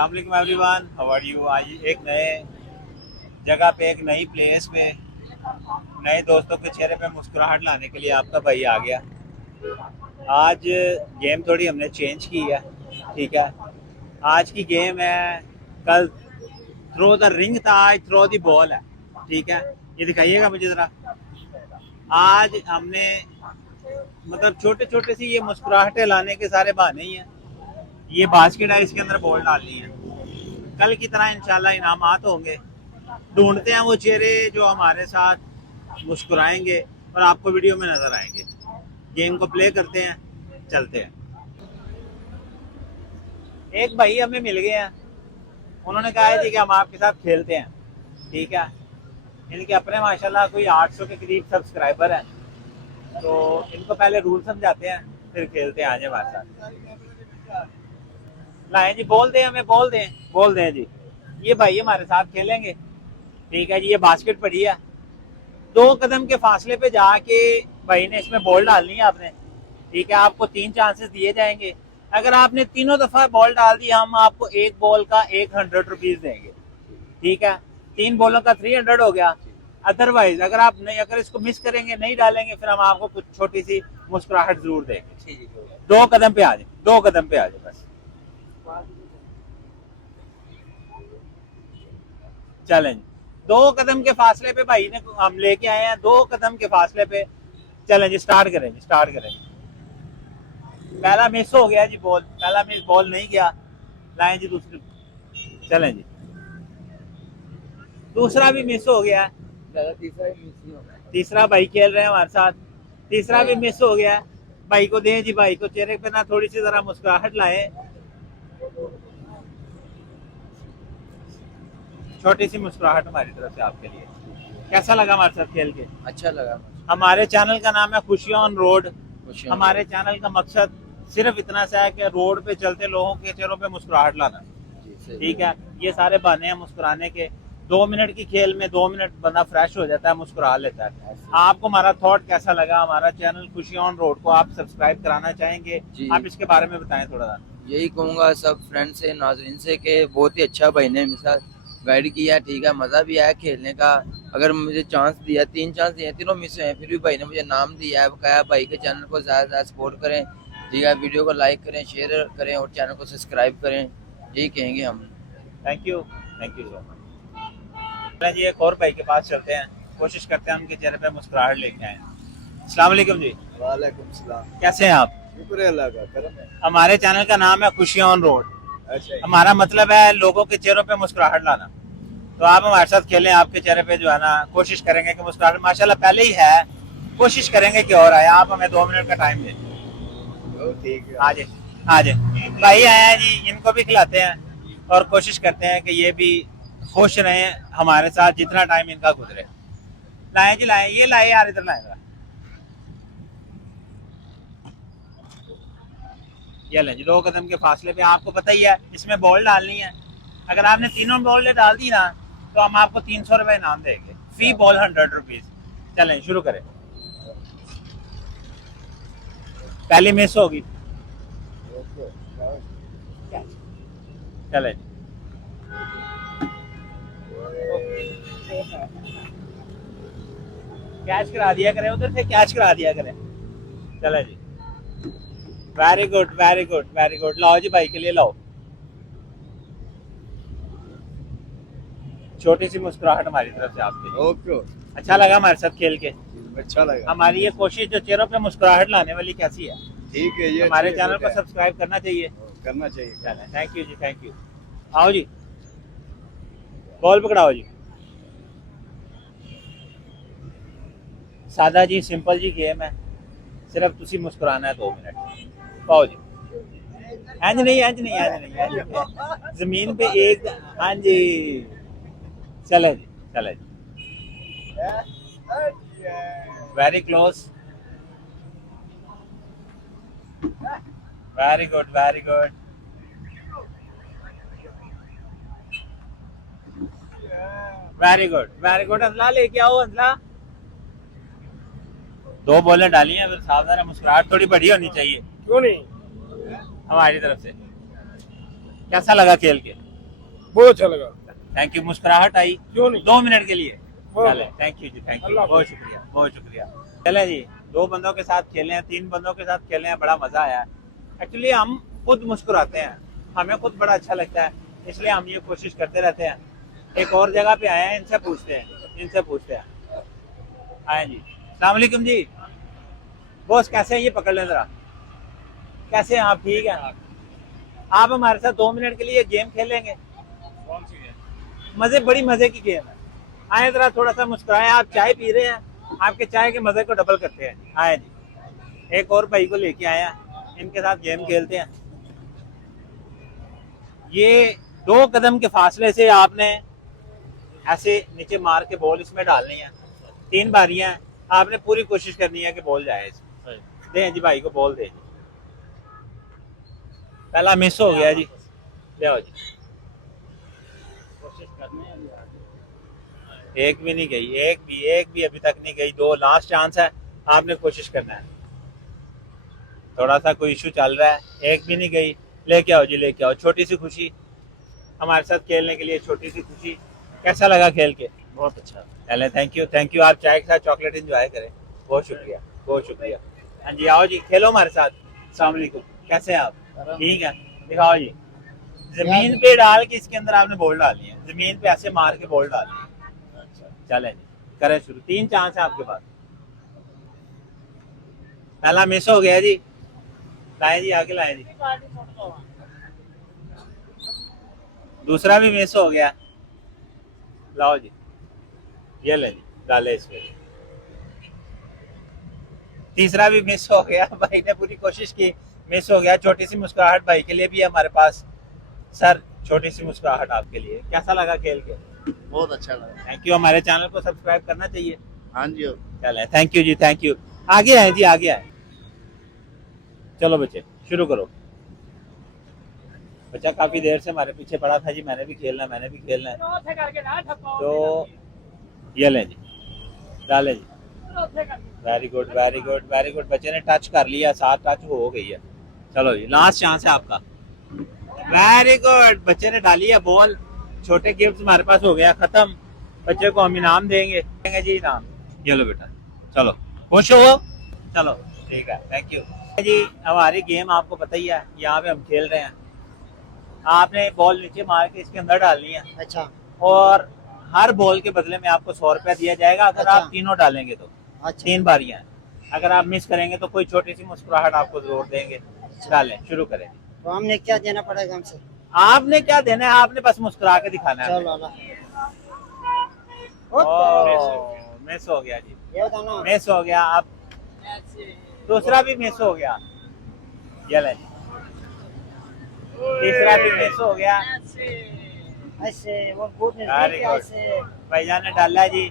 अस्सलाम वालेकुम everyone, how are you. आज एक नए जगह पे, एक नई प्लेस पे, नए दोस्तों के चेहरे पे मुस्कुराहट लाने के लिए आपका भाई आ गया। आज गेम थोड़ी हमने चेंज की है, ठीक है। आज की गेम है, कल थ्रो द रिंग था, आज थ्रो द बॉल है, ठीक है। ये दिखाइएगा मुझे ज़रा। आज हमने मतलब छोटे छोटे सी ये मुस्कुराहटें लाने के सारे बहाने ही हैं। ये बास्केट है, इसके अंदर बॉल डालनी है। कल की तरह इंशाल्लाह इनामात होंगे। ढूंढते हैं वो चेहरे जो हमारे साथ मुस्कुराएंगे और आपको वीडियो में नजर आएंगे। गेम को प्ले करते हैं, चलते हैं। एक भाई हमें मिल गए हैं, उन्होंने कहा है जी कि हम आपके साथ खेलते हैं, ठीक है। इनके अपने माशाल्लाह कोई 800 के करीब सब्सक्राइबर हैं, तो इनको पहले रूल समझाते हैं, फिर खेलते हैं। आज हमारे साथ लाएं जी, बोल दें हमें, बोल दें जी। ये भाई हमारे साथ खेलेंगे, ठीक है जी। ये बास्केट पड़ी है, 2 कदम के फासले पे जाके भाई ने इसमें बॉल डालनी है आपने, ठीक है। आपको 3 चांसेस दिए जाएंगे। अगर आपने तीनों दफा बॉल डाल दी, हम आपको एक बॉल का 100 रुपीज देंगे, ठीक है। 3 बॉलों का 300 हो गया। अदरवाइज अगर आप नहीं, अगर इसको मिस करेंगे, नहीं डालेंगे, फिर हम आपको कुछ छोटी सी मुस्कुराहट जरूर देंगे। 2 कदम पे आ जाए, 2 कदम पे आ जाए बस। चलें, 2 कदम के फासले पे भाई ने हम लेके आए हैं, 2 कदम के फासले पे। चलें जी, स्टार्ट करें जी, स्टार्ट करें। पहला मिस हो गया जी बॉल, पहला मिस बॉल नहीं गया। लाएं जी दूसरी। चलें जी, दूसरा भी मिस हो गया। तीसरा भाई खेल रहे हैं हमारे साथ, तीसरा भी मिस हो गया। भाई को दें जी, भाई को चेहरे पे ना थोड़ी सी जरा मुस्कुराहट लाएं। छोटी सी मुस्कुराहट हमारी तरफ से आपके लिए। कैसा लगा हमारे साथ खेल के? अच्छा लगा। हमारे चैनल का नाम है खुशियां ऑन रोड। हमारे चैनल का मकसद सिर्फ इतना सा है कि रोड पे चलते लोगों के चेहरों पे मुस्कुराहट लाना, ठीक है। ये सारे बहाने हैं मुस्कुराने के। 2 मिनट की खेल में 2 मिनट बंदा फ्रेश हो जाता है, मुस्कुरा लेता है। आपको हमारा थॉट कैसा लगा? हमारा चैनल खुशियां ऑन रोड को आप सब्सक्राइब कराना चाहेंगे? आप इसके बारे में बताएं थोड़ा सा। यही कहूँगा सब फ्रेंड से, नाजरीन से, कि बहुत ही अच्छा भाई ने मेरे साथ गाइड किया, ठीक है। मज़ा भी आया खेलने का। अगर मुझे चांस दिया, 3 चांस दिए, तीनों मिस हुए, फिर भी भाई ने मुझे नाम दिया है। कहा भाई के चैनल को ज़्यादा से ज़्यादा सपोर्ट करें, ठीक है। वीडियो को लाइक करें, शेयर करें और चैनल को सब्सक्राइब करें, यही कहेंगे हम। थैंक यू सो मच जी। एक और भाई के पास चलते हैं, कोशिश करते हैं उनके चेहरे पे मुस्कुराहट लेके आए। अस्सलाम वालेकुम जी। वालेकुम सलाम। कैसे हैं आप? शुक्र है अल्लाह का, करम है। हमारे चैनल का नाम है खुशियां ऑन रोड। अच्छा, हमारा मतलब है लोगों के चेहरों पे मुस्कुराहट लाना। तो आप हमारे साथ खेलें, आपके चेहरे पे जो है ना, कोशिश करेंगे कि मुस्कुराहट माशाल्लाह पहले ही है, कोशिश करेंगे कि और आए। आप हमें 2 मिनट का टाइम दें। ठीक है। आ जाए भाई आए हैं जी, इनको भी खिलाते हैं और कोशिश करते हैं कि ये भी खुश रहें हमारे साथ जितना टाइम इनका गुजरे। लाए जी, लाए, ये लाए यार, इधर लाए। ये लें जी, 2 कदम के फासले पे। आपको पता ही है इसमें बॉल डालनी है। अगर आपने तीनों बॉल डाल दी ना, तो हम आपको 300 रुपए इनाम देंगे, फी बॉल 100 रुपीज। चलें शुरू करें। पहली मिस होगी। चलें, कैच करा दिया करें, उधर से कैच करा दिया करें। चलें जी, very good very good very good. लाओ जी, भाई के लिए लाओ। छोटी सी मुस्कुराहट हमारी तरफ से आपके लिए। ओके, अच्छा लगा हमारे साथ खेल के? अच्छा लगा। हमारी ये कोशिश जो चेहरों पे मुस्कुराहट लाने वाली कैसी है? ठीक है, ये हमारे चैनल को सब्सक्राइब करना चाहिए। करना चाहिए। थैंक यू जी, थैंक यू। आओ जी, बॉल पकड़ाओ जी। सादा जी, सिंपल जी गेम है, सिर्फ तुसी मुस्कुराना है 2 मिनट। पाओ जी। इंज नहीं, इंज नहीं, इंज नहीं, इंज नहीं। जमीन पे एक, हाँ जी। चले जी, चले जी। Very close, very good very good. Very good very good. अंजला लेके आओ, अंजला। 2 बॉलें डाली हैं, फिर सावधान है, मुस्कुराहट थोड़ी बड़ी होनी चाहिए। क्यों नहीं? हमारी तरफ से कैसा लगा खेल के? बहुत अच्छा लगा। Thank you. मुस्कुराहट आई क्यों नहीं? 2 मिनट के लिए। हाँ। चले, थैंक यू जी, थैंक यू, अल्लाह बहुत शुक्रिया, बहुत शुक्रिया। चले जी, 2 बंदों के साथ खेले हैं, 3 बंदों के साथ खेले हैं, बड़ा मजा आया। एक्चुअली हम खुद मुस्कुराते हैं, हमें खुद बड़ा अच्छा लगता है, इसलिए हम ये कोशिश करते रहते हैं। एक और जगह पे आए हैं, इनसे पूछते हैं। आए जी, अस्सलाम वालेकुम जी। बॉस कैसे हैं? ये पकड़ लें जरा। कैसे हैं आप? ठीक है। आप हमारे साथ 2 मिनट के लिए गेम खेलेंगे? कौन सी है? बड़ी मजे की गेम है। आए जरा, थोड़ा सा मुस्कुराएं। आप चाय पी रहे हैं, आपके चाय के मजे को डबल करते हैं। आए जी, एक और भाई को लेके आए हैं, इनके साथ गेम खेलते हैं। ये 2 कदम के फासले से आपने ऐसे नीचे मार के बॉल इसमें डालनी है। 3 बारियां हैं, आपने पूरी कोशिश करनी है कि बॉल जाए इसमें। दें जी भाई को बॉल, दे जी। पहला मिस हो गया जी, ले जी। कोशिश करनी है। एक भी नहीं गई, एक भी अभी तक नहीं गई। 2 लास्ट चांस है, आपने कोशिश करना है। थोड़ा सा कोई इशू चल रहा है, एक भी नहीं गई। लेके आओ जी, लेके आओ। छोटी सी खुशी हमारे साथ खेलने के लिए, छोटी सी खुशी। कैसा लगा खेल के? बहुत अच्छा। चले, थैंक यू, थैंक यू। आप चाय के साथ चॉकलेट एंजॉय करें। बहुत शुक्रिया, बहुत शुक्रिया। हाँ जी, आओ जी, खेलो हमारे साथ। अस्सलाम वालेकुम, कैसे हैं आप? ठीक है, दिखाओ जी। जमीन पे डाल के इसके अंदर आपने बॉल डालनी है, जमीन पे ऐसे मार के बॉल डालनी है। चलें जी, करें शुरू। 3 चांस है आपके पास। पहला मिस हो गया जी, लाएं जी, आगे लाएं जी। दूसरा भी मिस हो गया, लाओ जी, ये ले जी, डाले इसमें। तीसरा भी मिस हो गया, भाई ने पूरी कोशिश की, मिस हो गया। छोटी सी मुस्कुराहट भाई के लिए भी है हमारे पास। सर, छोटी सी मुस्कुराहट आपके लिए। कैसा लगा खेल के? बहुत अच्छा लगा। Thank you. हमारे चैनल को सब्सक्राइब करना चाहिए। हाँ जी। चले, थैंक यू जी, थैंक यू। आगे आए जी, आगे आए। चलो बच्चे, शुरू करो। बच्चा काफी देर से हमारे पीछे पड़ा था जी, मैंने भी खेलना है। तो ये लें जी, डालें जी। Very good, very good, very good. बच्चे ने टच कर लिया, 7 टच हो गई है। चलो जी, लास्ट चांस है आपका। वेरी गुड, बच्चे ने डाली है बॉल। छोटे गिफ्ट हमारे पास हो गया खत्म। बच्चे को हम इनाम देंगे जी, इनाम। ये लो बेटा, चलो खुश हो। चलो ठीक है, थैंक यू जी। हमारी गेम आपको पता ही है, यहाँ पे हम खेल रहे हैं। आपने बॉल नीचे मार के इसके अंदर डालनी है। अच्छा। और हर बॉल के बदले में आपको 100 रुपया दिया जाएगा अगर अच्छा। आप तीनों डालेंगे तो। अच्छा। 3 बारियां हैं, अगर आप मिस करेंगे तो कोई छोटी सी मुस्कुराहट आपको जरूर देंगे। डालें, शुरू करें। तो हमने क्या देना पड़ेगा हमसे? आपने क्या देना है, आपने बस मुस्कुरा के दिखाना है। चलो अल्लाह। मिस हो गया जी, ये दाना। मिस हो गया। अब दूसरा भी मिस हो गया, ये ले। तीसरा भी मिस हो गया। ऐसे वो बहुत Very नजदीक good. ऐसे। भाईजान ने डाला जी।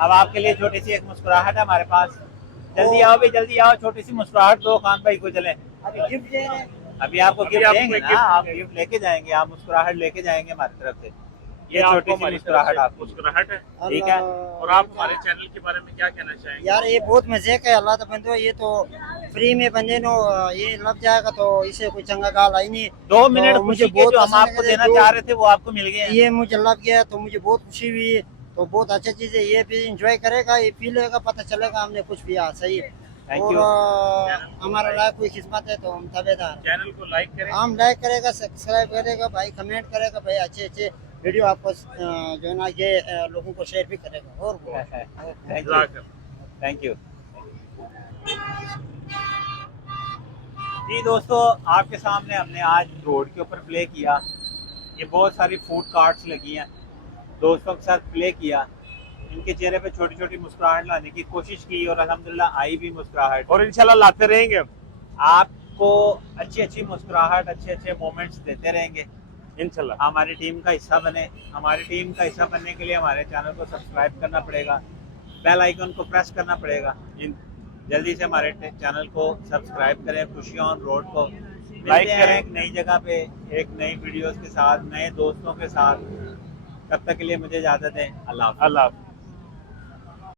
अब आपके लिए छोटी सी एक मुस्कुराहट है हमारे पास। जल्दी आओ भी, जल्दी आओ। छोटी सी मुस्कुराहट दो खान भाई को। चले, अभी गिफ्ट दे रहे हैं। अभी आपको गिफ्ट देंगे ना, आप गिफ्ट लेके जाएंगे, आप मुस्कुराहट लेके जाएंगे हमारी तरफ से। ये छोटी सी मुस्कुराहट आपको। मुस्कुराहट है। ठीक है। और आप हमारे चैनल के बारे में क्या कहना चाहेंगे? यार ये बहुत मजे का है, अल्लाह तो बंदो ये तो फ्री में बंदे नो ये लग जाएगा तो इसे कोई चंगा गाल आई नहीं। 2 मिनट तो मुझे मुझे बहुत जो हम पसंद आपको है, देना जो- चाह रहे थे वो आपको मिल गए हैं। ये मुझे लग गया तो मुझे बहुत खुशी हुई। तो बहुत अच्छा चीज है, ये भी इंजॉय करेगा, ये पी लेगा, पता चलेगा हमने कुछ पिया। सही है। Thank और you. हमारा लाइक कोई किस्मत है तो हम तबेदार। चैनल को लाइक करें। हम लाइक करेगा, सब्सक्राइब करेगा भाई, कमेंट करेगा भाई, अच्छे अच्छे वीडियो आपको जो है ना ये लोगों को शेयर भी करेगा। और वो थैंक यू, जाकर। थैंक यू जी। दोस्तों, आपके सामने हमने आज रोड के ऊपर प्ले किया। ये बहुत सारी फूड कार्ट्स लगी हैं, दोस्तों के साथ प्ले किया। इनके चेहरे पे छोटी छोटी मुस्कुराहट लाने की कोशिश की और अल्हम्दुलिल्लाह आई भी मुस्कुराहट। और इंशाल्लाह लाते रहेंगे हम आपको अच्छी अच्छी मुस्कुराहट, अच्छे अच्छे मोमेंट्स देते रहेंगे। इंशाल्लाह। हमारी टीम का हिस्सा बने। हमारी टीम का हिस्सा बनने के लिए हमारे चैनल को सब्सक्राइब करना पड़ेगा, बेल आइकन को प्रेस करना पड़ेगा। जल्दी से हमारे चैनल को सब्सक्राइब करें। खुशियाँ ऑन रोड को लाइक करें। एक नई जगह पे एक नई वीडियोस के साथ, नए दोस्तों के साथ। तब तक के लिए मुझे इजाज़त दें। अल्लाह हाफ़िज़। अल्लाह।